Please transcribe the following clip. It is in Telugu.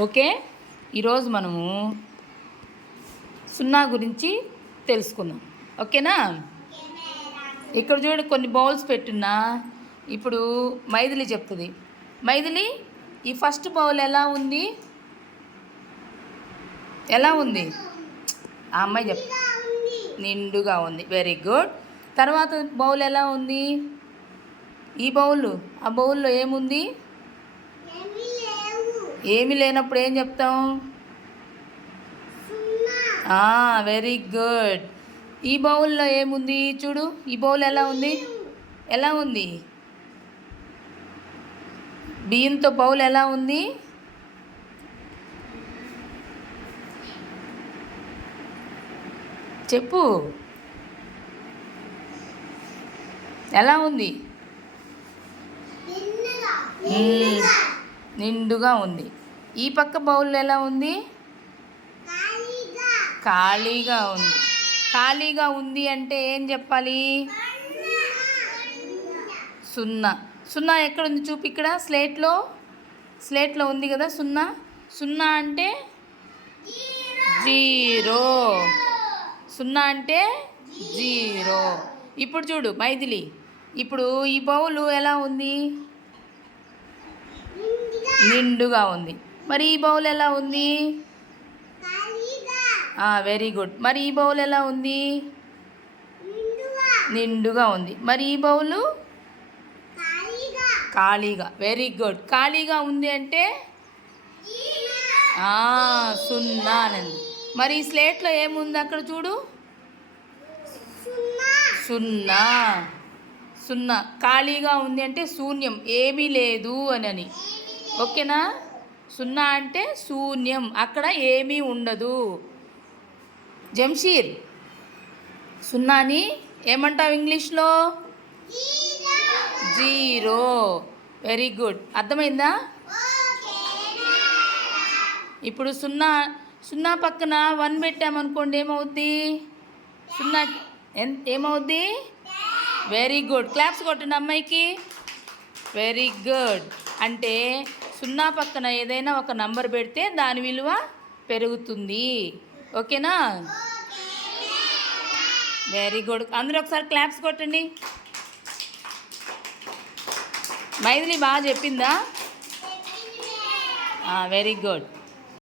ఓకే? ఈరోజు మనము సున్నా గురించి తెలుసుకుందాం. ఓకేనా? ఇక్కడ చూడండి కొన్ని బౌల్స్ పెట్టున్నా. ఇప్పుడు మైథిలి చెప్తుంది. మైథిలి ఈ ఫస్ట్ బౌల్ ఎలా ఉంది? ఎలా ఉంది? ఆ అమ్మాయి చెప్ నిండుగా ఉంది. Very good. తర్వాత బౌల్ ఎలా ఉంది? ఈ బౌల్ ఆ బౌల్లో ఏముంది? ఏమీ లేనప్పుడు ఏం చెప్తాం వెరీ గుడ్ ఈ బౌల్లో ఏముంది చూడు? ఈ బౌల్ ఎలా ఉంది? ఎలా ఉంది? బియ్యంతో బౌల్ ఎలా ఉంది? చెప్పు. ఎలా ఉంది. నిండుగా ఉంది. ఈ పక్క బౌల్ ఎలా ఉంది? ఖాళీగా ఉంది. ఖాళీగా ఉంది అంటే ఏం చెప్పాలి? సున్నా. సున్నా ఎక్కడ ఉంది చూపి ఇక్కడ? స్లేట్లో? స్లేట్లో ఉంది కదా సున్నా. సున్నా అంటే? జీరో. సున్నా అంటే? జీరో. ఇప్పుడు చూడు మైథిలి. ఇప్పుడు ఈ బౌలు ఎలా ఉంది? నిండుగా ఉంది. మరి ఈ బౌల్ ఎలా ఉంది? Very good. మరి ఈ బౌల్ ఎలా ఉంది? నిండుగా ఉంది. మరి ఈ బౌలు? ఖాళీగా. Very good. ఖాళీగా ఉంది అంటే? సున్నా అనండి మరి ఈ స్లేట్లో ఏముంది అక్కడ చూడు? సున్నా. సున్నా. ఖాళీగా ఉంది అంటే శూన్యం. ఏమీ లేదు అని ఓకేనా? సున్నా అంటే శూన్యం. అక్కడ ఏమీ ఉండదు. జంషీర్ సున్నాని ఏమంటావు ఇంగ్లీష్లో? జీరో. Very good. అర్థమైందా? ఇప్పుడు సున్నా సున్నా పక్కన వన్ పెట్టామనుకోండి ఏమవుద్ది? సున్నా ఏమవుద్ది? Very good. క్లాప్స్ కొట్టండి అమ్మాయికి. Very good. అంటే సున్నా పక్కన ఏదైనా ఒక నంబర్ పెడితే దాని విలువ పెరుగుతుంది. ఓకేనా? వెరీ గుడ్ అందరూ ఒకసారి క్లాప్స్ కొట్టండి. మైథిలి బాగా చెప్పిందా? Very good